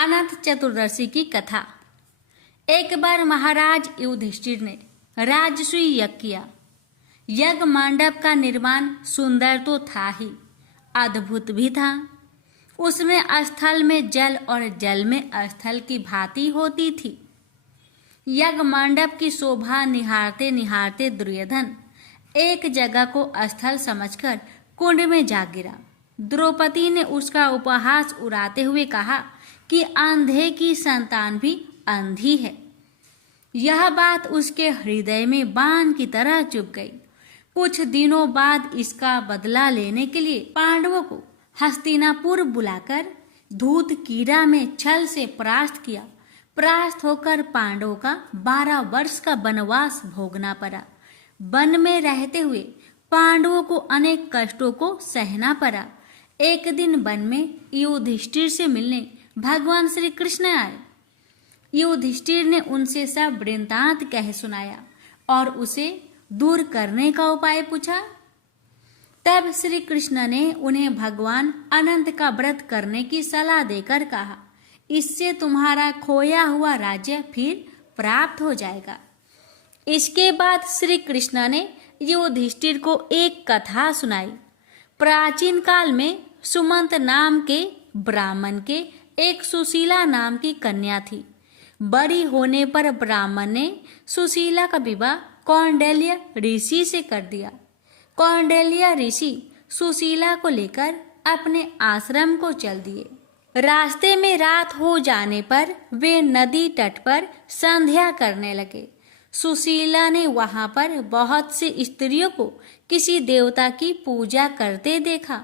अनंत चतुर्दशी की कथा। एक बार महाराज युधिष्ठिर ने राजसूय यज्ञ किया। यज्ञ मंडप का निर्माण सुंदर तो था ही, अद्भुत भी था। उसमें स्थल में जल और जल में स्थल की भांति होती थी। यज्ञ मंडप की शोभा निहारते निहारते दुर्योधन एक जगह को स्थल समझकर कुंड में जा गिरा। द्रौपदी ने उसका उपहास उड़ाते हुए कहा कि अंधे की संतान भी अंधी है। यह बात उसके हृदय में बाण की तरह चुभ गई। कुछ दिनों बाद इसका बदला लेने के लिए पांडवों को हस्तिनापुर बुलाकर धूत कीड़ा में छल से परास्त किया। परास्त होकर पांडवों का 12 वर्ष का वनवास भोगना पड़ा। वन में रहते हुए पांडवों को अनेक कष्टों को सहना पड़ा। एक दिन वन में युधिष्ठिर से मिलने भगवान श्री कृष्ण आए। युधिष्ठिर ने उनसे सब वृत्तांत कह सुनाया और उसे दूर करने का उपाय पूछा। तब श्री कृष्ण ने उन्हें भगवान अनंत का व्रत करने की सलाह देकर कहा, इससे तुम्हारा खोया हुआ राज्य फिर प्राप्त हो जाएगा। इसके बाद श्री कृष्ण ने युधिष्ठिर को एक कथा सुनाई। प्राचीन काल में सुमंत नाम के ब्राह्मण के एक सुशीला नाम की कन्या थी। बड़ी होने पर ब्राह्मण ने सुशीला का विवाह कौंडिल्य ऋषि से कर दिया। कौंडिल्य ऋषि सुशीला को लेकर अपने आश्रम को चल दिए। रास्ते में रात हो जाने पर वे नदी तट पर संध्या करने लगे। सुशीला ने वहां पर बहुत सी स्त्रियों को किसी देवता की पूजा करते देखा।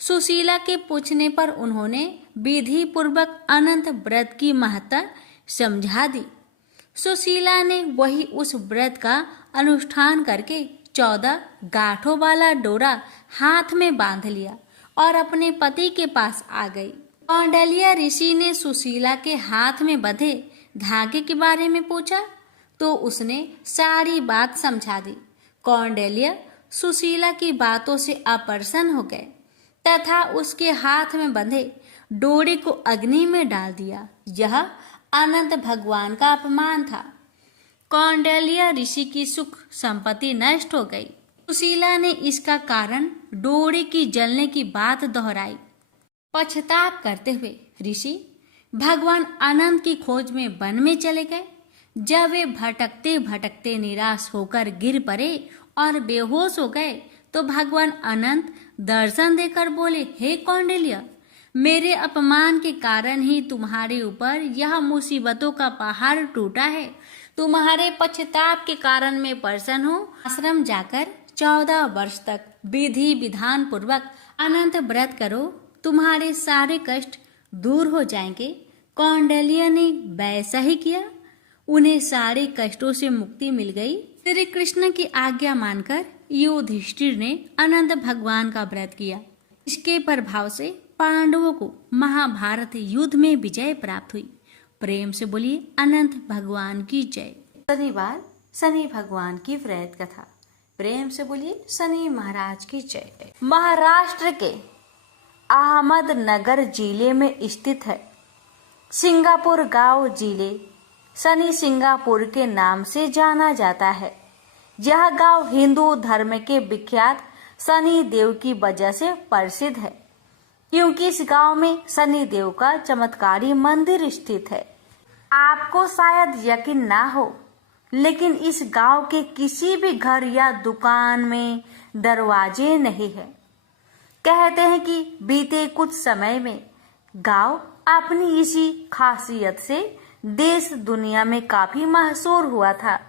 सुशीला के पूछने पर उन्होंने विधि पूर्वक अनंत व्रत की महत्ता समझा दी। सुशीला ने वही उस व्रत का अनुष्ठान करके 14 गांठों वाला डोरा हाथ में बांध लिया और अपने पति के पास आ गई। कौंडिल्य ऋषि ने सुशीला के हाथ में बंधे धागे के बारे में पूछा तो उसने सारी बात समझा दी। कौंडिल्य सुशीला की बातों से अप्रसन्न हो गए तथा उसके हाथ में बंधे डोरे को अग्नि में डाल दिया। यह अनंत भगवान का अपमान था। कौंडिल्य ऋषि की सुख संपत्ति नष्ट हो गई। सुशीला ने इसका कारण डोरे की जलने की बात दोहराई। पश्चाताप करते हुए ऋषि भगवान अनंत की खोज में वन में चले गए। जब वे भटकते भटकते निराश होकर गिर पड़े और बेहोश हो गए तो भगवान अनंत दर्शन देकर बोले, हे कौंडिल्य, मेरे अपमान के कारण ही तुम्हारे ऊपर यह मुसीबतों का पहाड़ टूटा है। तुम्हारे पश्चाताप के कारण मैं प्रसन्न हूँ। आश्रम जाकर 14 वर्ष तक विधि विधान पूर्वक अनंत व्रत करो, तुम्हारे सारे कष्ट दूर हो जाएंगे। कौंडिल्य ने वैसा ही किया। उन्हें सारे कष्टों से मुक्ति मिल गई। श्री कृष्ण की आज्ञा मानकर युधिष्ठिर ने अनंत भगवान का व्रत किया। इसके प्रभाव से पांडवों को महाभारत युद्ध में विजय प्राप्त हुई। प्रेम से बोलिए अनंत भगवान की जय। शनिवार शनि भगवान की व्रत कथा। प्रेम से बोलिए शनि महाराज की जय। महाराष्ट्र के अहमदनगर जिले में स्थित है सिंगापुर गांव। जिले शनि सिंगापुर के नाम से जाना जाता है। यह गांव हिंदू धर्म के विख्यात शनि देव की वजह से प्रसिद्ध है, क्योंकि इस गांव में शनि देव का चमत्कारी मंदिर स्थित है। आपको शायद यकीन ना हो, लेकिन इस गांव के किसी भी घर या दुकान में दरवाजे नहीं है। कहते हैं कि बीते कुछ समय में गांव अपनी इसी खासियत से देश दुनिया में काफी मशहूर हुआ था।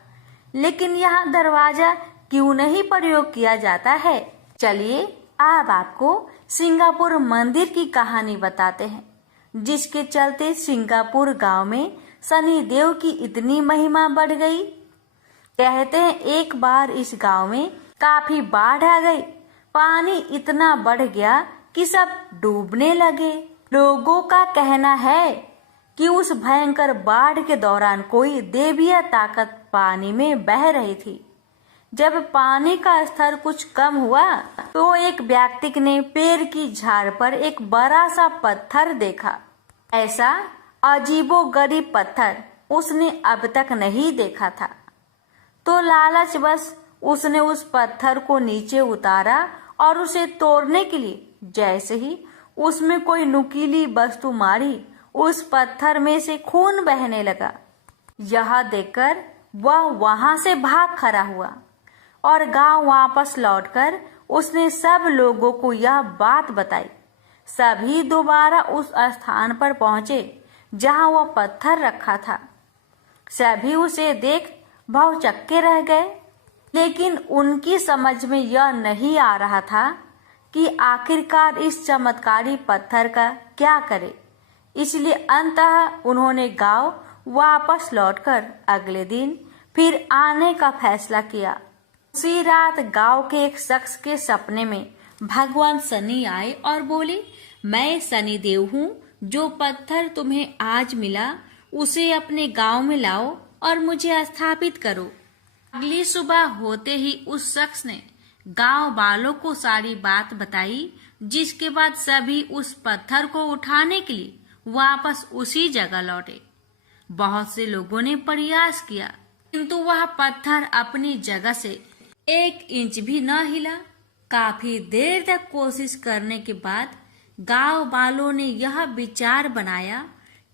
लेकिन यहाँ दरवाजा क्यों नहीं प्रयोग किया जाता है? चलिए अब आपको सिंगापुर मंदिर की कहानी बताते हैं, जिसके चलते सिंगापुर गांव में शनि देव की इतनी महिमा बढ़ गई। कहते हैं एक बार इस गांव में काफी बाढ़ आ गई। पानी इतना बढ़ गया कि सब डूबने लगे। लोगों का कहना है कि उस भयंकर बाढ़ के दौरान कोई दैवीय ताकत पानी में बह रही थी। जब पानी का स्तर कुछ कम हुआ तो एक व्यक्ति ने पेड़ की झाड़ पर एक बड़ा सा पत्थर देखा। ऐसा अजीबोगरीब पत्थर उसने अब तक नहीं देखा था। तो लालचवश उसने उस पत्थर को नीचे उतारा और उसे तोड़ने के लिए जैसे ही उसमें कोई नुकीली वस्तु मारी, उस पत्थर में से खून बहने लगा। यह देखकर वह वहां से भाग खड़ा हुआ और गांव वापस लौटकर उसने सब लोगों को यह बात बताई। सभी दोबारा उस स्थान पर पहुंचे जहां वह पत्थर रखा था। सभी उसे देख भौचक्के रह गए, लेकिन उनकी समझ में यह नहीं आ रहा था कि आखिरकार इस चमत्कारी पत्थर का क्या करे। इसलिए अंततः उन्होंने गांव वापस लौटकर अगले दिन फिर आने का फैसला किया। उसी रात गांव के एक शख्स के सपने में भगवान शनि आए और बोले, मैं शनि देव हूँ, जो पत्थर तुम्हें आज मिला उसे अपने गांव में लाओ और मुझे स्थापित करो। अगली सुबह होते ही उस शख्स ने गांव वालों को सारी बात बताई, जिसके बाद सभी उस पत्थर को उठाने के लिए वापस उसी जगह लौटे। बहुत से लोगों ने प्रयास किया, किंतु वह पत्थर अपनी जगह से 1 इंच भी न हिला। काफी देर तक कोशिश करने के बाद गांव वालों ने यह विचार बनाया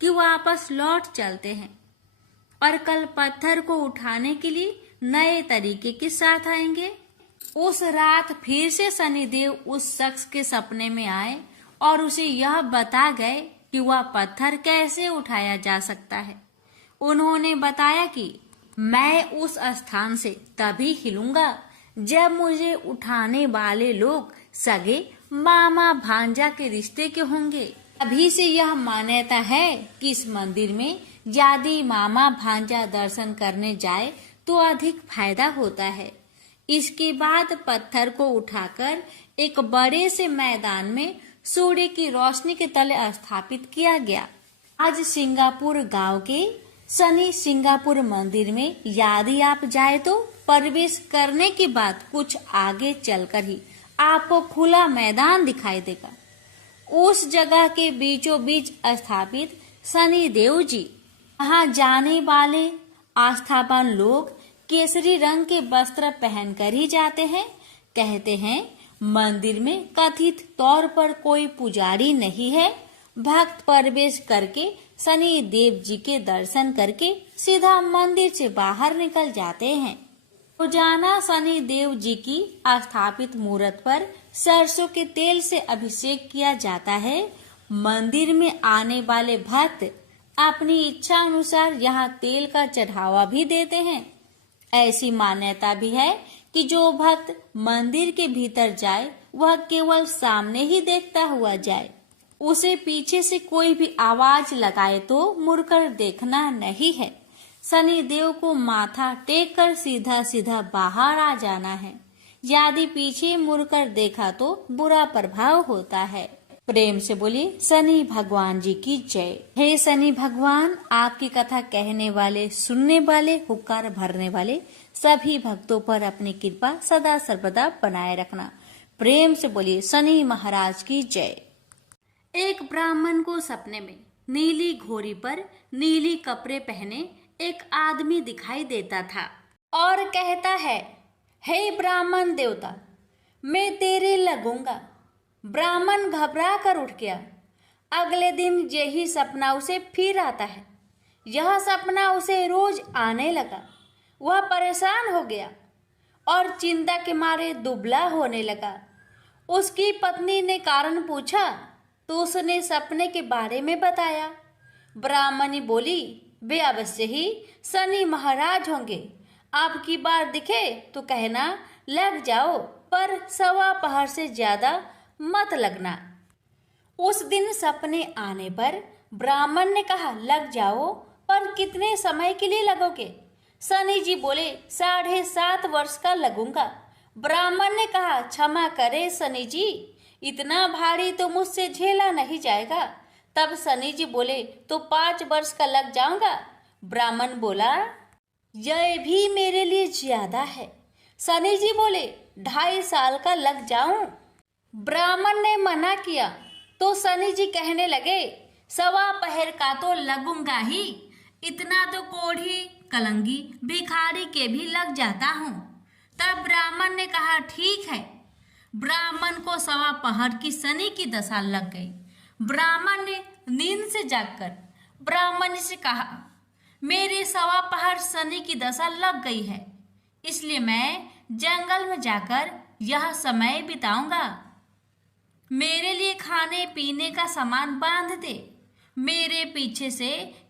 कि वापस लौट चलते हैं और कल पत्थर को उठाने के लिए नए तरीके के साथ आएंगे। उस रात फिर से शनिदेव उस शख्स के सपने में आए और उसे यह बता गए कि वह पत्थर कैसे उठाया जा सकता है। उन्होंने बताया कि मैं उस स्थान से तभी हिलूंगा जब मुझे उठाने वाले लोग सगे मामा भांजा के रिश्ते के होंगे। अभी से यह मान्यता है कि इस मंदिर में यदि मामा भांजा दर्शन करने जाए तो अधिक फायदा होता है। इसके बाद पत्थर को उठाकर एक बड़े से मैदान में सूर्य की रोशनी के तले स्थापित किया गया। आज सिंगापुर गांव के शनि सिंगापुर मंदिर में यदि आप जाए तो प्रवेश करने के बाद कुछ आगे चलकर ही आपको खुला मैदान दिखाई देगा। उस जगह के बीचों बीच स्थापित शनि देव जी, वहां जाने वाले आस्थावान लोग केसरी रंग के वस्त्र पहनकर ही जाते हैं। कहते हैं मंदिर में कथित तौर पर कोई पुजारी नहीं है। भक्त प्रवेश करके शनि देव जी के दर्शन करके सीधा मंदिर से बाहर निकल जाते हैं। रोजाना शनि देव जी की स्थापित मूर्त पर सरसों के तेल से अभिषेक किया जाता है। मंदिर में आने वाले भक्त अपनी इच्छा अनुसार यहाँ तेल का चढ़ावा भी देते हैं। ऐसी मान्यता भी है कि जो भक्त मंदिर के भीतर जाए वह केवल सामने ही देखता हुआ जाए। उसे पीछे से कोई भी आवाज लगाए तो मुड़कर देखना नहीं है। शनि देव को माथा टेक कर सीधा सीधा बाहर आ जाना है। यदि पीछे मुड़कर देखा तो बुरा प्रभाव होता है। प्रेम से बोलिए शनि भगवान जी की जय। हे शनि भगवान, आपकी कथा कहने वाले, सुनने वाले, हुक्कार भरने वाले सभी भक्तों पर अपनी कृपा सदा सर्वदा बनाए रखना। प्रेम से बोलिए शनि महाराज की जय। एक ब्राह्मण को सपने में नीली घोड़ी पर नीली कपड़े पहने एक आदमी दिखाई देता था और कहता है, हे ब्राह्मण देवता, मैं तेरे लगूंगा। ब्राह्मण घबरा कर उठ गया। अगले दिन यही सपना उसे फिर आता है। यह सपना उसे रोज आने लगा। वह परेशान हो गया और चिंता के मारे दुबला होने लगा। उसकी पत्नी ने कारण पूछा तो उसने सपने के बारे में बताया। ब्राह्मणी बोली, वे अवश्य ही शनि महाराज होंगे। आपकी बार दिखे तो कहना लग जाओ, पर 1:15 से ज्यादा मत लगना। उस दिन सपने आने पर ब्राह्मण ने कहा, लग जाओ, पर कितने समय के लिए लगोगे? शनि जी बोले, 7.5 वर्ष का लगूंगा। ब्राह्मण ने कहा, क्षमा करे शनि जी, इतना भारी तो मुझसे झेला नहीं जाएगा। तब शनि जी बोले, तो 5 वर्ष का लग जाऊंगा। ब्राह्मण बोला, यह भी मेरे लिए ज्यादा है। शनि जी बोले, 2.5 साल का लग जाऊं। ब्राह्मण ने मना किया तो शनि जी कहने लगे, सवा पहर का तो लगूंगा ही, इतना तो कोढ़ी कलंगी भिखारी के भी लग जाता हूँ। तब ब्राह्मण ने कहा, ठीक है। ब्राह्मण को सवा पहर की शनि की दशा लग गई। ब्राह्मण ने नींद से जागकर ब्राह्मण से कहा, मेरे सवा पहर शनि की दशा लग गई है, इसलिए मैं जंगल में जाकर यह समय बिताऊंगा। मेरे लिए खाने पीने का सामान बांध दे। मेरे पीछे से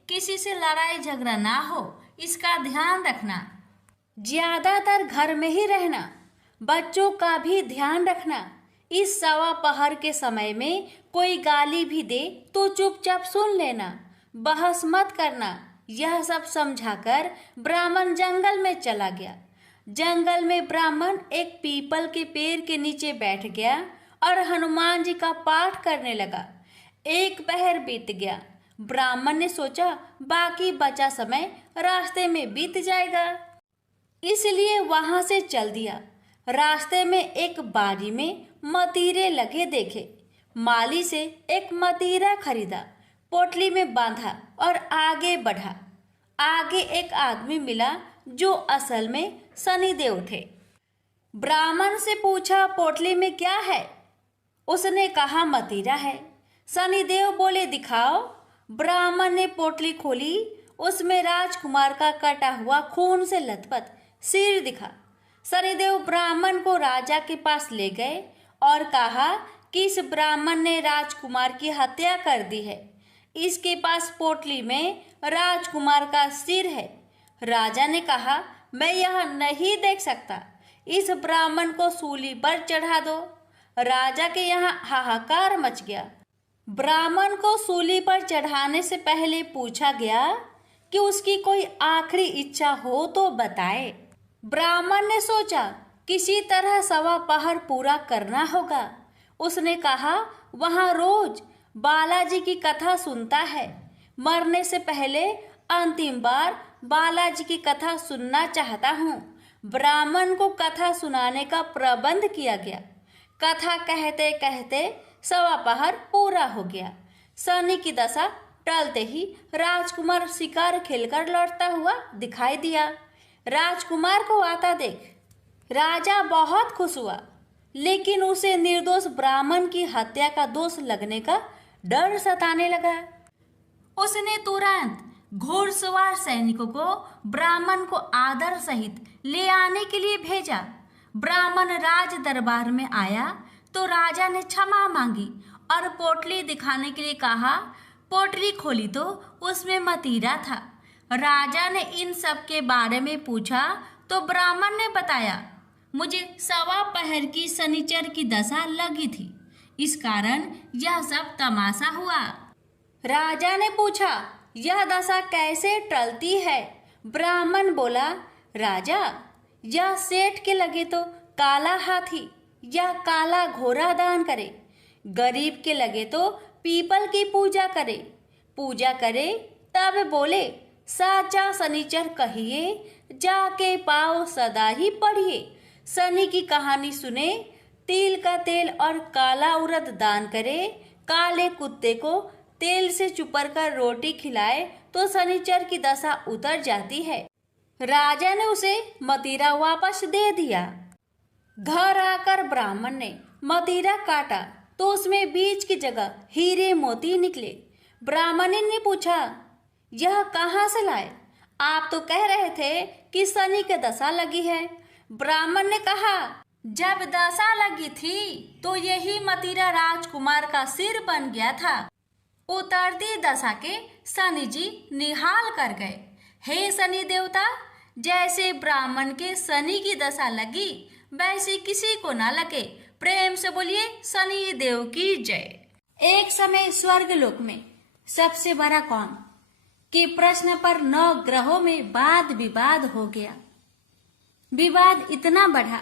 किसी से लड़ाई झगड़ा ना हो, इसका ध्यान रखना। ज्यादातर घर में ही रहना, बच्चों का भी ध्यान रखना। इस सवा पहर के समय में कोई गाली भी दे तो चुपचाप सुन लेना, बहस मत करना। यह सब समझाकर ब्राह्मण जंगल में चला गया। जंगल में ब्राह्मण एक पीपल के पेड़ के नीचे बैठ गया और हनुमान जी का पाठ करने लगा। एक पहर बीत गया। ब्राह्मण ने सोचा बाकी बचा समय रास्ते में बीत जाएगा, इसलिए वहां से चल दिया। रास्ते में एक बारी में मतीरे लगे देखे। माली से एक मतीरा खरीदा, पोटली में बांधा और आगे बढ़ा। आगे एक आदमी मिला जो असल में शनिदेव थे। ब्राह्मण से पूछा, पोटली में क्या है? उसने कहा, मतीरा है। शनिदेव बोले, दिखाओ। ब्राह्मण ने पोटली खोली। उसमें राजकुमार का कटा हुआ खून से लथपथ सिर दिखा। शनिदेव ब्राह्मण को राजा के पास ले गए और कहा कि इस ब्राह्मण ने राजकुमार की हत्या कर दी है। इसके पास पोटली में राजकुमार का सिर है। राजा ने कहा, मैं यह नहीं देख सकता, इस ब्राह्मण को सूली पर चढ़ा दो। राजा के यहाँ हाहाकार मच गया। ब्राह्मण को सूली पर चढ़ाने से पहले पूछा गया कि उसकी कोई आखिरी इच्छा हो तो बताए। ब्राह्मण ने सोचा किसी तरह सवा पहर पूरा करना होगा। उसने कहा, वहाँ रोज बालाजी की कथा सुनता है। मरने से पहले अंतिम बार बालाजी की कथा सुनना चाहता हूँ। ब्राह्मण को कथा सुनाने का प्रबंध किया गया। कथा कहते कहते सवा पहर पूरा हो गया। शनि की दशा टलते ही राजकुमार शिकार खेलकर लौटता हुआ दिखाई दिया। राजकुमार को आता देख राजा बहुत खुश हुआ, लेकिन उसे निर्दोष ब्राह्मण की हत्या का दोष लगने का डर सताने लगा। उसने तुरंत घोड़सवार सैनिकों को ब्राह्मण को आदर सहित ले आने के लिए भेजा। ब्राह्मण राज दरबार में आया तो राजा ने क्षमा मांगी और पोटली दिखाने के लिए कहा। पोटली खोली तो उसमें मतीरा था। राजा ने इन सब के बारे में पूछा तो ब्राह्मण ने बताया, मुझे सवा पहर की शनिचर की दशा लगी थी, इस कारण यह सब तमाशा हुआ। राजा ने पूछा, यह दशा कैसे टलती है? ब्राह्मण बोला, राजा, यह सेठ के लगे तो काला हाथी या काला घोड़ा दान करे, गरीब के लगे तो पीपल की पूजा करे तब बोले, साचा शनिचर कहिए, जाके पाओ सदा ही पढ़िए। शनि की कहानी सुने, तिल का तेल और काला उड़द दान करे, काले कुत्ते को तेल से चुपर कर रोटी खिलाए तो शनिचर की दशा उतर जाती है। राजा ने उसे मतीरा वापस दे दिया। घर आकर ब्राह्मण ने मतीरा काटा तो उसमें बीज की जगह हीरे मोती निकले। ब्राह्मण ने पूछा, यह कहाँ से लाए? आप तो कह रहे थे कि शनि की दशा लगी है। ब्राह्मण ने कहा, जब दशा लगी थी तो यही मतीरा राजकुमार का सिर बन गया था। उतरती दशा के शनि जी निहाल कर गए। हे शनि देवता, जैसे ब्राह्मण के शनि की दशा लगी वैसी किसी को ना लगे। प्रेम से बोलिए शनि देव की जय। एक समय स्वर्ग लोक में सबसे बड़ा कौन के प्रश्न पर 9 ग्रहों में वाद विवाद हो गया। विवाद इतना बढ़ा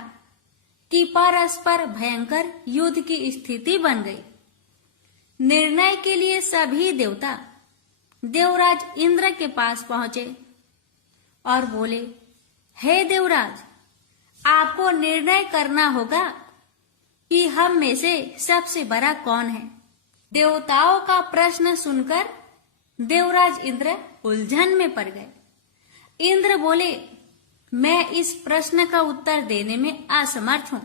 कि परस्पर भयंकर युद्ध की स्थिति बन गई। निर्णय के लिए सभी देवता देवराज इंद्र के पास पहुंचे और बोले, हे देवराज, आपको निर्णय करना होगा कि हम में से सबसे बड़ा कौन है। देवताओं का प्रश्न सुनकर देवराज इंद्र उलझन में पड़ गए। इंद्र बोले, मैं इस प्रश्न का उत्तर देने में असमर्थ हूँ।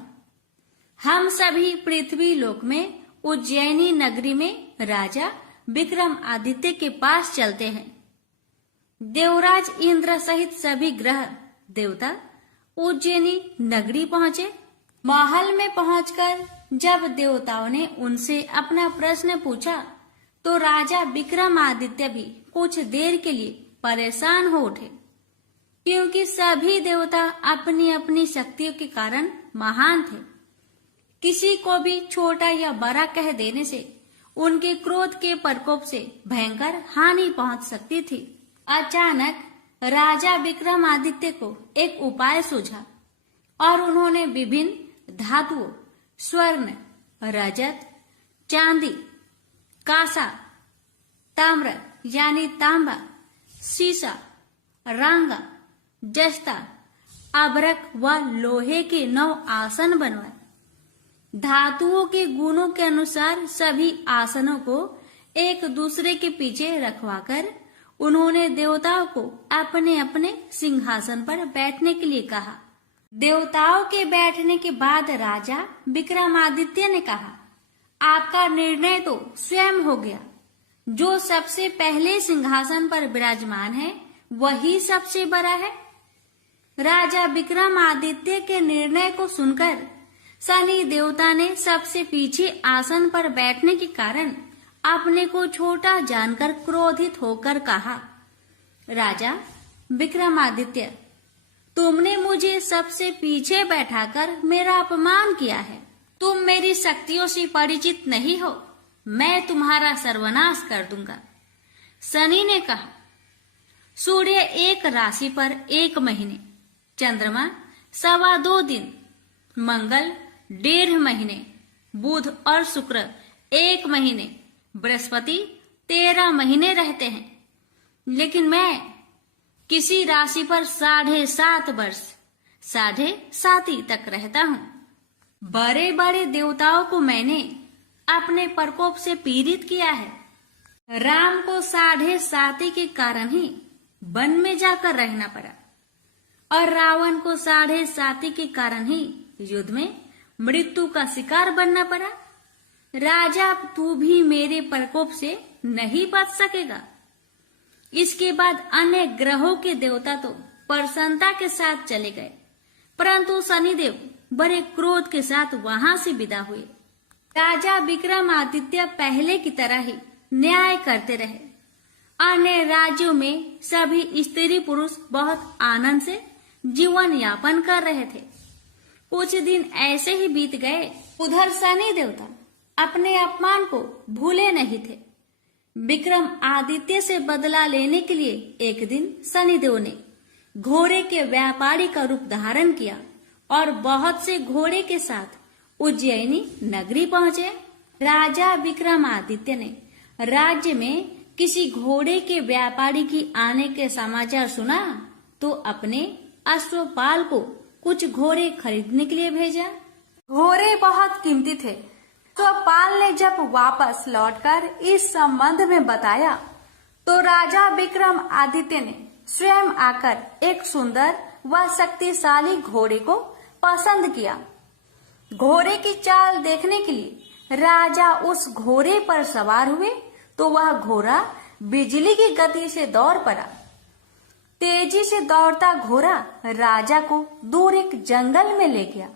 हम सभी पृथ्वी लोक में उज्जैनी नगरी में राजा विक्रमादित्य के पास चलते हैं। देवराज इंद्र सहित सभी ग्रह देवता उज्जैनी नगरी पहुंचे। महल में पहुंचकर जब देवताओं ने उनसे अपना प्रश्न पूछा तो राजा विक्रमादित्य भी कुछ देर के लिए परेशान हो उठे, क्योंकि सभी देवता अपनी अपनी शक्तियों के कारण महान थे। किसी को भी छोटा या बड़ा कह देने से उनके क्रोध के प्रकोप से भयंकर हानि पहुंच सकती थी। अचानक राजा विक्रमादित्य को एक उपाय सूझा और उन्होंने विभिन्न धातुओं स्वर्ण, रजत, चांदी, कांसा, ताम्र यानी तांबा, सीसा, रांगा, जस्ता, अभ्रक व लोहे के 9 आसन बनवाए। धातुओं के गुणों के अनुसार सभी आसनों को एक दूसरे के पीछे रखवाकर उन्होंने देवताओं को अपने अपने सिंहासन पर बैठने के लिए कहा। देवताओं के बैठने के बाद राजा विक्रमादित्य ने कहा, आपका निर्णय तो स्वयं हो गया। जो सबसे पहले सिंहासन पर विराजमान है वही सबसे बड़ा है। राजा विक्रमादित्य के निर्णय को सुनकर शनि देवता ने सबसे पीछे आसन पर बैठने के कारण अपने को छोटा जानकर क्रोधित होकर कहा, राजा विक्रमादित्य, तुमने मुझे सबसे पीछे बैठाकर मेरा अपमान किया है। तुम मेरी शक्तियों से परिचित नहीं हो। मैं तुम्हारा सर्वनाश कर दूंगा। शनि ने कहा, सूर्य एक राशि पर 1 महीने, चंद्रमा 2.25 दिन, मंगल 1.5 महीने, बुध और शुक्र 1 महीने, बृहस्पति 13 महीने रहते हैं, लेकिन मैं किसी राशि पर 7.5 वर्ष 7.5 तक रहता हूँ। बड़े बड़े देवताओं को मैंने अपने प्रकोप से पीड़ित किया है। राम को 7.5 के कारण ही वन में जाकर रहना पड़ा और रावण को 7.5 के कारण ही युद्ध में मृत्यु का शिकार बनना पड़ा। राजा, तू भी मेरे प्रकोप से नहीं बच सकेगा। इसके बाद अन्य ग्रहों के देवता तो प्रसन्नता के साथ चले गए, परंतु शनिदेव बड़े क्रोध के साथ वहां से विदा हुए। राजा विक्रमादित्य पहले की तरह ही न्याय करते रहे। अन्य राज्यों में सभी स्त्री पुरुष बहुत आनंद से जीवन यापन कर रहे थे। कुछ दिन ऐसे ही बीत गए। उधर शनि देवता अपने अपमान को भूले नहीं थे। विक्रमादित्य से बदला लेने के लिए एक दिन शनिदेव ने घोड़े के व्यापारी का रूप धारण किया और बहुत से घोड़े के साथ उज्जैनी नगरी पहुंचे। राजा विक्रमादित्य ने राज्य में किसी घोड़े के व्यापारी की आने के समाचार सुना तो अपने अश्वपाल को कुछ घोड़े खरीदने के लिए भेजा। घोड़े बहुत कीमती थे। तो पाल ने जब वापस लौटकर इस संबंध में बताया तो राजा विक्रमादित्य ने स्वयं आकर एक सुंदर व शक्तिशाली घोड़े को पसंद किया। घोड़े की चाल देखने के लिए राजा उस घोड़े पर सवार हुए तो वह घोड़ा बिजली की गति से दौड़ पड़ा। तेजी से दौड़ता घोड़ा राजा को दूर एक जंगल में ले गया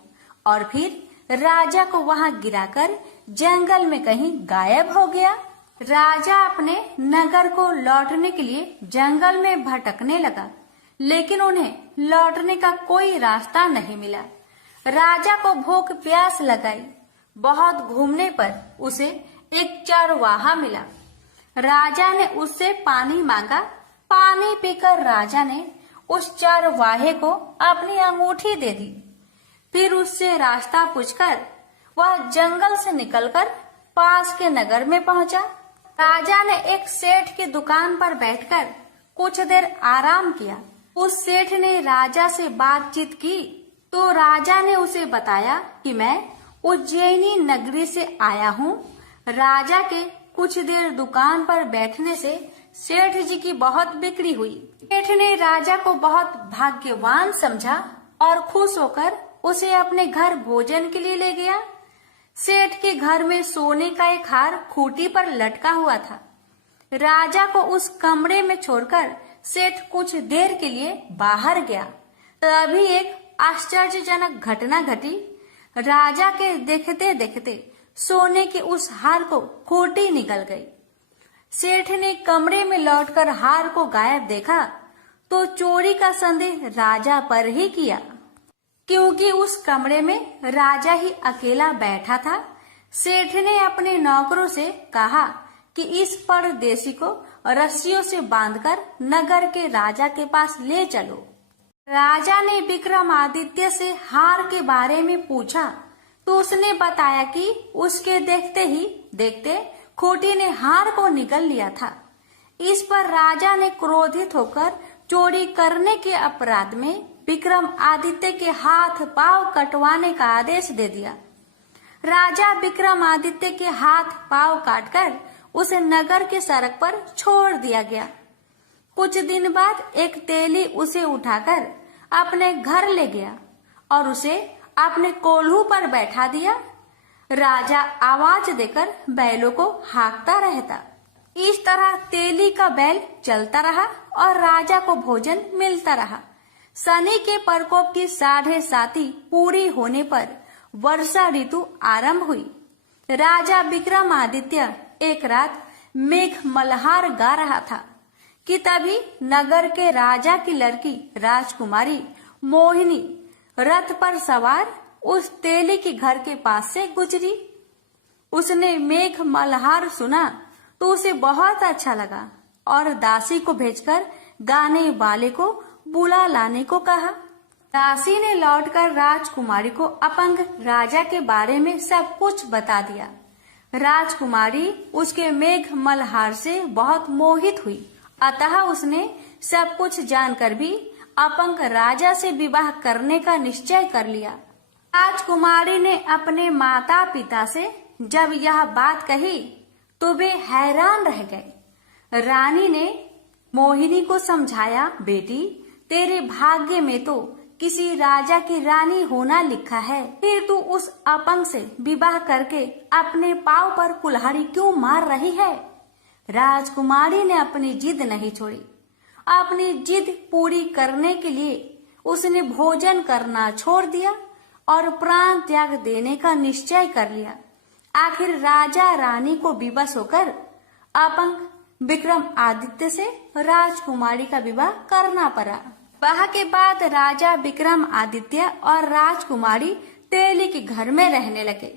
और फिर राजा को वहां गिराकर जंगल में कहीं गायब हो गया। राजा अपने नगर को लौटने के लिए जंगल में भटकने लगा, लेकिन उन्हें लौटने का कोई रास्ता नहीं मिला। राजा को भूख प्यास लगाई। बहुत घूमने पर उसे एक चरवाहा मिला। राजा ने उससे पानी मांगा। पानी पीकर राजा ने उस चरवाहे को अपनी अंगूठी दे दी। फिर उससे रास्ता पूछकर वह जंगल से निकलकर पास के नगर में पहुंचा। राजा ने एक सेठ की दुकान पर बैठकर कुछ देर आराम किया। उस सेठ ने राजा से बातचीत की तो राजा ने उसे बताया कि मैं उज्जैनी नगरी से आया हूँ। राजा के कुछ देर दुकान पर बैठने से सेठ जी की बहुत बिक्री हुई। सेठ ने राजा को बहुत भाग्यवान समझा और खुश होकर उसे अपने घर भोजन के लिए ले गया। सेठ के घर में सोने का एक हार खूंटी पर लटका हुआ था। राजा को उस कमरे में छोड़कर सेठ कुछ देर के लिए बाहर गया। तभी एक आश्चर्यजनक घटना घटी। राजा के देखते देखते सोने के उस हार को खूंटी निकल गई। सेठ ने कमरे में लौटकर हार को गायब देखा तो चोरी का संदेह राजा पर ही किया, क्योंकि उस कमरे में राजा ही अकेला बैठा था। सेठ ने अपने नौकरों से कहा कि इस परदेसी को रस्सियों से बांधकर नगर के राजा के पास ले चलो। राजा ने विक्रमादित्य से हार के बारे में पूछा तो उसने बताया कि उसके देखते ही देखते खूंटी ने हार को निगल लिया था। इस पर राजा ने क्रोधित होकर चोरी करने के अपराध में विक्रमादित्य के हाथ पांव कटवाने का आदेश दे दिया। राजा विक्रमादित्य के हाथ पांव काटकर उसे नगर के सड़क पर छोड़ दिया गया। कुछ दिन बाद एक तेली उसे उठाकर अपने घर ले गया और उसे अपने कोल्हू पर बैठा दिया। राजा आवाज देकर बैलों को हाँकता रहता। इस तरह तेली का बैल चलता रहा और राजा को भोजन मिलता रहा। शनि के प्रकोप की 7.5 पूरी होने पर वर्षा ऋतु आरंभ हुई। राजा विक्रमादित्य एक रात मेघ मल्हार गा रहा था कि तभी नगर के राजा की लड़की राजकुमारी मोहिनी रथ पर सवार उस तेली के घर के पास से गुजरी। उसने मेघ मल्हार सुना तो उसे बहुत अच्छा लगा और दासी को भेजकर गाने वाले को बुला लाने को कहा। दासी ने लौटकर राजकुमारी को अपंग राजा के बारे में सब कुछ बता दिया। राजकुमारी उसके मेघ मल्हार से बहुत मोहित हुई, अतः उसने सब कुछ जानकर भी अपंग राजा से विवाह करने का निश्चय कर लिया। राजकुमारी ने अपने माता पिता से जब यह बात कही तो वे हैरान रह गए। रानी ने मोहिनी को समझाया, बेटी तेरे भाग्य में तो किसी राजा की रानी होना लिखा है, फिर तू उस अपंग से विवाह करके अपने पांव पर कुल्हाड़ी क्यों मार रही है। राजकुमारी ने अपनी जिद नहीं छोड़ी। अपनी जिद पूरी करने के लिए उसने भोजन करना छोड़ दिया और प्राण त्याग देने का निश्चय कर लिया। आखिर राजा रानी को विवश होकर अपंग विक्रमादित्य से राजकुमारी का विवाह करना पड़ा। विवाह के बाद राजा विक्रमादित्य और राजकुमारी तेली के घर में रहने लगे।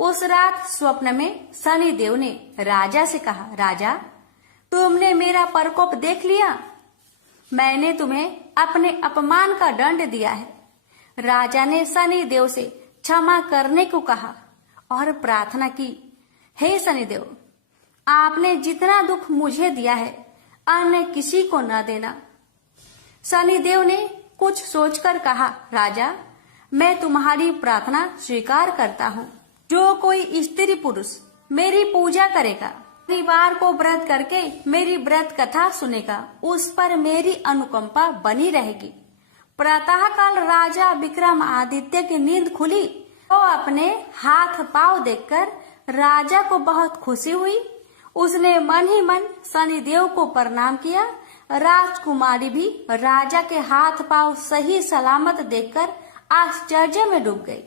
उस रात स्वप्न में शनिदेव ने राजा से कहा, राजा तुमने मेरा प्रकोप देख लिया, मैंने तुम्हें अपने अपमान का दंड दिया है। राजा ने शनिदेव से क्षमा करने को कहा और प्रार्थना की, हे शनिदेव, आपने जितना दुख मुझे दिया है अन्य किसी को न देना। शनिदेव ने कुछ सोचकर कहा, राजा मैं तुम्हारी प्रार्थना स्वीकार करता हूँ। जो कोई स्त्री पुरुष मेरी पूजा करेगा, शनिवार को व्रत करके मेरी व्रत कथा सुनेगा, उस पर मेरी अनुकंपा बनी रहेगी। प्रातः काल राजा विक्रमादित्य की नींद खुली तो अपने हाथ पांव देखकर राजा को बहुत खुशी हुई। उसने मन ही मन शनिदेव को प्रणाम किया। राजकुमारी भी राजा के हाथ पांव सही सलामत देखकर आश्चर्य में डूब गई।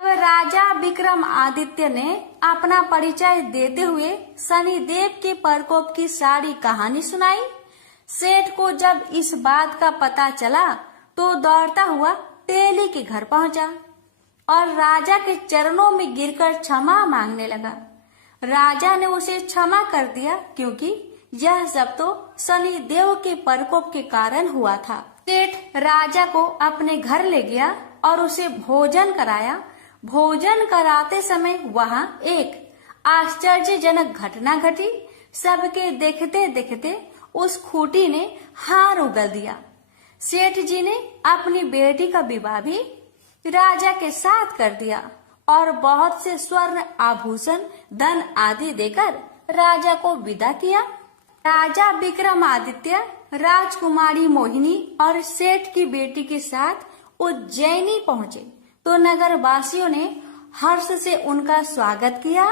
राजा विक्रमादित्य ने अपना परिचय देते हुए शनिदेव के प्रकोप की सारी कहानी सुनाई। सेठ को जब इस बात का पता चला तो दौड़ता हुआ तेली के घर पहुंचा और राजा के चरणों में गिरकर क्षमा मांगने लगा। राजा ने उसे क्षमा कर दिया, क्योंकि यह सब तो शनिदेव के प्रकोप के कारण हुआ था। सेठ राजा को अपने घर ले गया और उसे भोजन कराया। भोजन कराते समय वहां एक आश्चर्यजनक घटना घटी। सबके देखते देखते उस खूंटी ने हार उगल दिया। सेठ जी ने अपनी बेटी का विवाह भी राजा के साथ कर दिया और बहुत से स्वर्ण आभूषण धन आदि देकर राजा को विदा किया। राजा विक्रमादित्य राजकुमारी मोहिनी और सेठ की बेटी के साथ उज्जैनी पहुँचे तो नगर वासियों ने हर्ष से उनका स्वागत किया।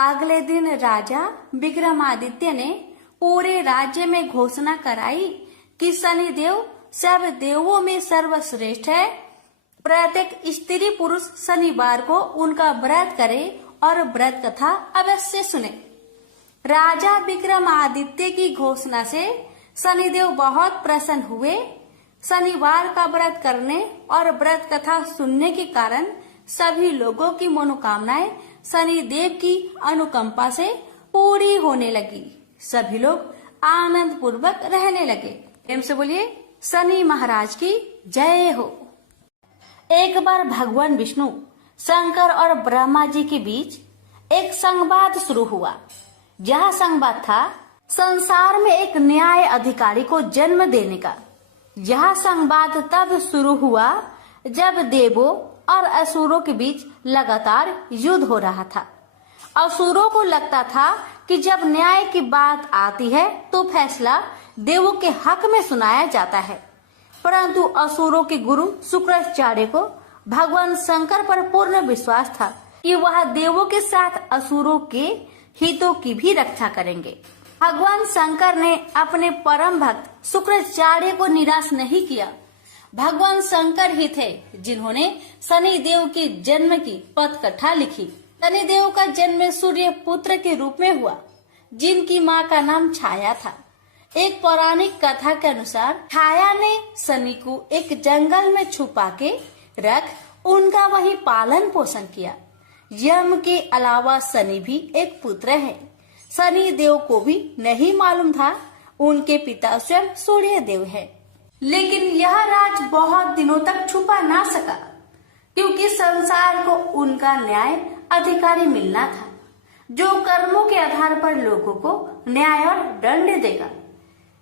अगले दिन राजा विक्रमादित्य ने पूरे राज्य में घोषणा कराई कि शनिदेव सब देवों में सर्वश्रेष्ठ है। प्रत्येक स्त्री पुरुष शनिवार को उनका व्रत करे और व्रत कथा अवश्य सुने। राजा विक्रमादित्य की घोषणा से शनिदेव बहुत प्रसन्न हुए। शनिवार का व्रत करने और व्रत कथा सुनने के कारण सभी लोगों की मनोकामनाएं शनिदेव की अनुकंपा से पूरी होने लगी। सभी लोग आनंद पूर्वक रहने लगे। प्रेम से बोलिए शनि महाराज की जय हो। एक बार भगवान विष्णु, शंकर और ब्रह्मा जी के बीच एक संवाद शुरू हुआ। यह संवाद था संसार में एक न्याय अधिकारी को जन्म देने का। यह संवाद तब शुरू हुआ जब देवों और असुरों के बीच लगातार युद्ध हो रहा था। असुरों को लगता था कि जब न्याय की बात आती है तो फैसला देवों के हक में सुनाया जाता है, परंतु असुरों के गुरु शुक्राचार्य को भगवान शंकर पर पूर्ण विश्वास था कि वह देवों के साथ असुरों के हितों की भी रक्षा करेंगे। भगवान शंकर ने अपने परम भक्त शुक्राचार्य को निराश नहीं किया। भगवान शंकर ही थे जिन्होंने शनि देव के जन्म की पथकथा लिखी। शनि देव का जन्म सूर्य पुत्र के रूप में हुआ, जिनकी माँ का नाम छाया था। एक पौराणिक कथा के अनुसार छाया ने शनि को एक जंगल में छुपा के रख उनका वही पालन पोषण किया। यम के अलावा शनि भी एक पुत्र है। शनि देव को भी नहीं मालूम था उनके पिता स्वयं सूर्य देव है। लेकिन यह राज बहुत दिनों तक छुपा ना सका, क्योंकि संसार को उनका न्याय अधिकारी मिलना था, जो कर्मों के आधार पर लोगों को न्याय और दंड देगा।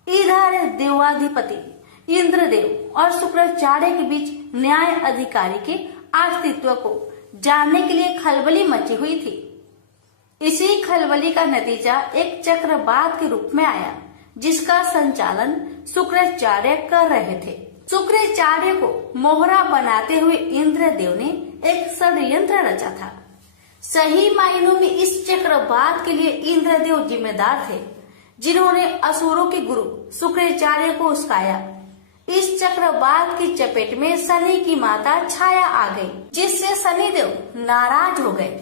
इधर देवाधिपति इंद्रदेव और शुक्राचार्य के बीच न्याय अधिकारी के अस्तित्व को जानने के लिए खलबली मची हुई थी। इसी खलबली का नतीजा एक चक्रवात के रूप में आया, जिसका संचालन शुक्राचार्य कर रहे थे। शुक्राचार्य को मोहरा बनाते हुए इंद्रदेव ने एक षड्यंत्र रचा था। सही मायनों में इस चक्रवात के लिए इंद्रदेव जिम्मेदार थे, जिन्होंने असुरों के गुरु शुक्राचार्य को उस्काया। इस चक्रवात की चपेट में शनि की माता छाया आ गई, जिससे शनिदेव नाराज हो गए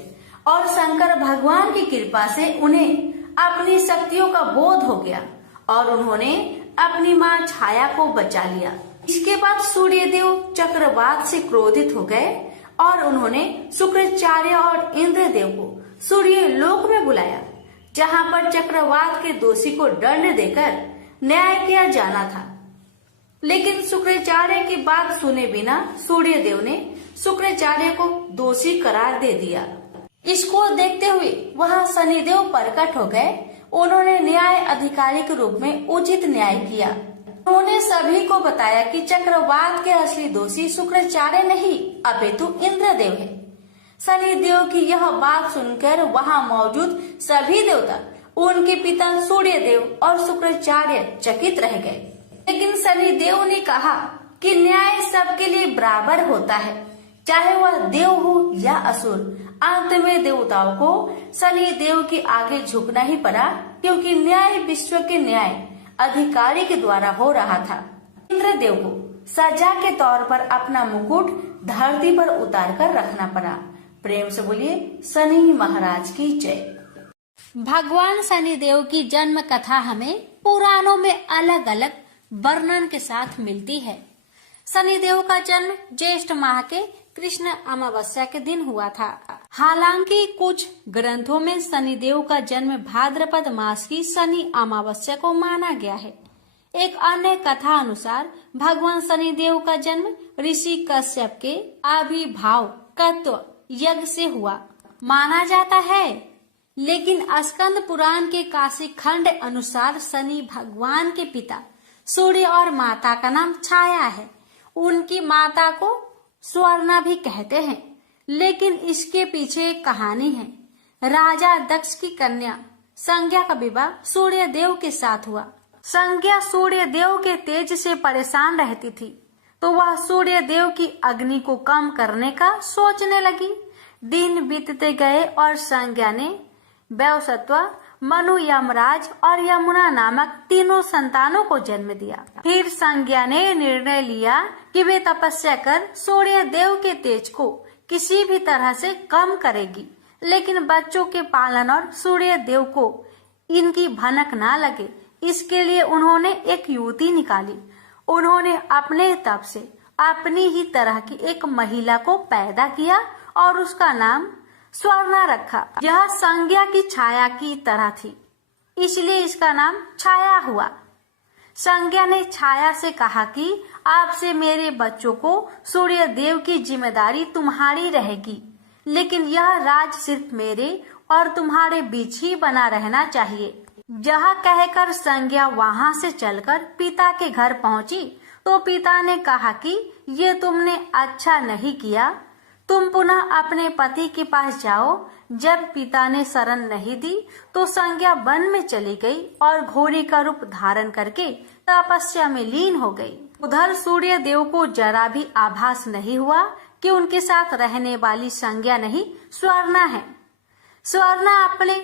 और शंकर भगवान की कृपा से उन्हें अपनी शक्तियों का बोध हो गया और उन्होंने अपनी माँ छाया को बचा लिया। इसके बाद सूर्य देव चक्रवात से क्रोधित हो गए और उन्होंने शुक्राचार्य और इंद्रदेव को सूर्य लोक में बुलाया, जहाँ पर चक्रवात के दोषी को दंड देकर न्याय किया जाना था। लेकिन शुक्राचार्य की बात सुने बिना सूर्य देव ने शुक्राचार्य को दोषी करार दे दिया। इसको देखते हुए वहाँ शनिदेव प्रकट हो गए। उन्होंने न्याय अधिकारी के रूप में उचित न्याय किया। उन्होंने सभी को बताया कि चक्रवात के असली दोषी शुक्राचार्य नहीं अपितु इंद्रदेव है। शनिदेव की यह बात सुनकर वहाँ मौजूद सभी देवता, उनके पिता सूर्य देव और शुक्राचार्य चकित रह गए। लेकिन शनिदेव ने कहा कि न्याय सबके लिए बराबर होता है, चाहे वह देव हो या असुर। अंत में देवताओं को शनि देव के आगे झुकना ही पड़ा, क्योंकि न्याय विश्व के न्याय अधिकारी के द्वारा हो रहा था। इंद्रदेव को सजा के तौर पर अपना मुकुट धरती पर उतार कर रखना पड़ा। प्रेम से बोलिए शनि महाराज की जय। भगवान शनिदेव की जन्म कथा हमें पुराणों में अलग अलग वर्णन के साथ मिलती है। शनिदेव का जन्म ज्येष्ठ माह के कृष्ण अमावस्या के दिन हुआ था। हालांकि कुछ ग्रंथों में शनिदेव का जन्म भाद्रपद मास की शनि अमावस्या को माना गया है। एक अन्य कथा अनुसार भगवान शनिदेव का जन्म ऋषि कश्यप के आविर्भाव तत्व यज्ञ से हुआ माना जाता है। लेकिन स्कंद पुराण के काशी खंड अनुसार शनि भगवान के पिता सूर्य और माता का नाम छाया है। उनकी माता को स्वर्णा भी कहते हैं। लेकिन इसके पीछे एक कहानी है। राजा दक्ष की कन्या संज्ञा का विवाह सूर्य देव के साथ हुआ। संज्ञा सूर्य देव के तेज से परेशान रहती थी, तो वह सूर्य देव की अग्नि को कम करने का सोचने लगी। दिन बीतते गए और संज्ञा ने वैवस्वत, मनु, यमराज और यमुना नामक तीनों संतानों को जन्म दिया। फिर संज्ञा ने निर्णय लिया कि वे तपस्या कर सूर्य देव के तेज को किसी भी तरह से कम करेगी, लेकिन बच्चों के पालन और सूर्य देव को इनकी भनक ना लगे, इसके लिए उन्होंने एक युवती निकाली। उन्होंने अपने तप से अपनी ही तरह की एक महिला को पैदा किया और उसका नाम स्वर्णा रखा। यह संज्ञा की छाया की तरह थी, इसलिए इसका नाम छाया हुआ। संज्ञा ने छाया से कहा कि आपसे मेरे बच्चों को सूर्य देव की जिम्मेदारी तुम्हारी रहेगी, लेकिन यह राज सिर्फ मेरे और तुम्हारे बीच ही बना रहना चाहिए। यह कहकर संज्ञा वहां से चलकर पिता के घर पहुंची, तो पिता ने कहा कि ये तुमने अच्छा नहीं किया, तुम पुनः अपने पति के पास जाओ। जब पिता ने शरण नहीं दी तो संज्ञा वन में चली गई और घोड़ी का रूप धारण करके तपस्या में लीन हो गई। उधर सूर्य देव को जरा भी आभास नहीं हुआ कि उनके साथ रहने वाली संज्ञा नहीं, स्वर्णा है। स्वर्णा अपने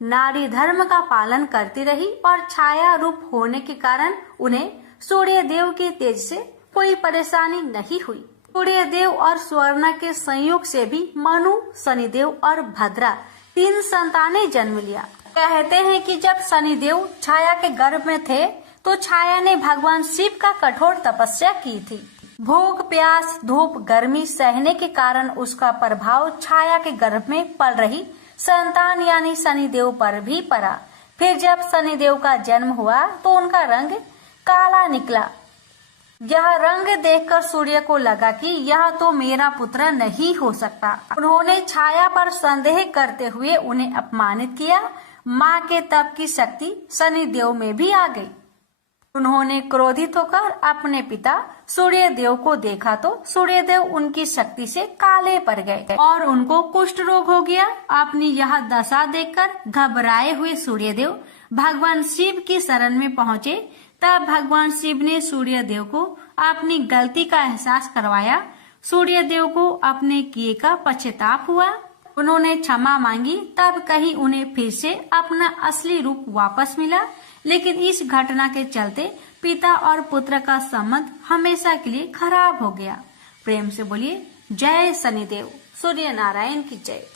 नारी धर्म का पालन करती रही और छाया रूप होने के कारण उन्हें सूर्य देव के तेज से कोई परेशानी नहीं हुई। सूर्य देव और स्वर्णा के संयोग से भी मनु, शनिदेव और भद्रा 3 संतानें जन्म लिया। कहते हैं कि जब शनिदेव छाया के गर्भ में थे तो छाया ने भगवान शिव का कठोर तपस्या की थी। भूख, प्यास, धूप, गर्मी सहने के कारण उसका प्रभाव छाया के गर्भ में पल रही संतान यानी शनिदेव पर भी पड़ा। फिर जब शनिदेव का जन्म हुआ तो उनका रंग काला निकला। यह रंग देखकर सूर्य को लगा कि यह तो मेरा पुत्र नहीं हो सकता। उन्होंने छाया पर संदेह करते हुए उन्हें अपमानित किया। माँ के तप की शक्ति शनिदेव में भी आ गई। उन्होंने क्रोधित होकर अपने पिता सूर्य देव को देखा तो सूर्य देव उनकी शक्ति से काले पड़ गए और उनको कुष्ठ रोग हो गया। अपनी यह दशा देखकर घबराए हुए सूर्य देव भगवान शिव की शरण में पहुँचे। तब भगवान शिव ने सूर्य देव को अपनी गलती का एहसास करवाया। सूर्य देव को अपने किए का पश्चाताप हुआ। उन्होंने क्षमा मांगी, तब कहीं उन्हें फिर से अपना असली रूप वापस मिला। लेकिन इस घटना के चलते पिता और पुत्र का संबंध हमेशा के लिए खराब हो गया। प्रेम से बोलिए जय शनिदेव। सूर्य नारायण की जय।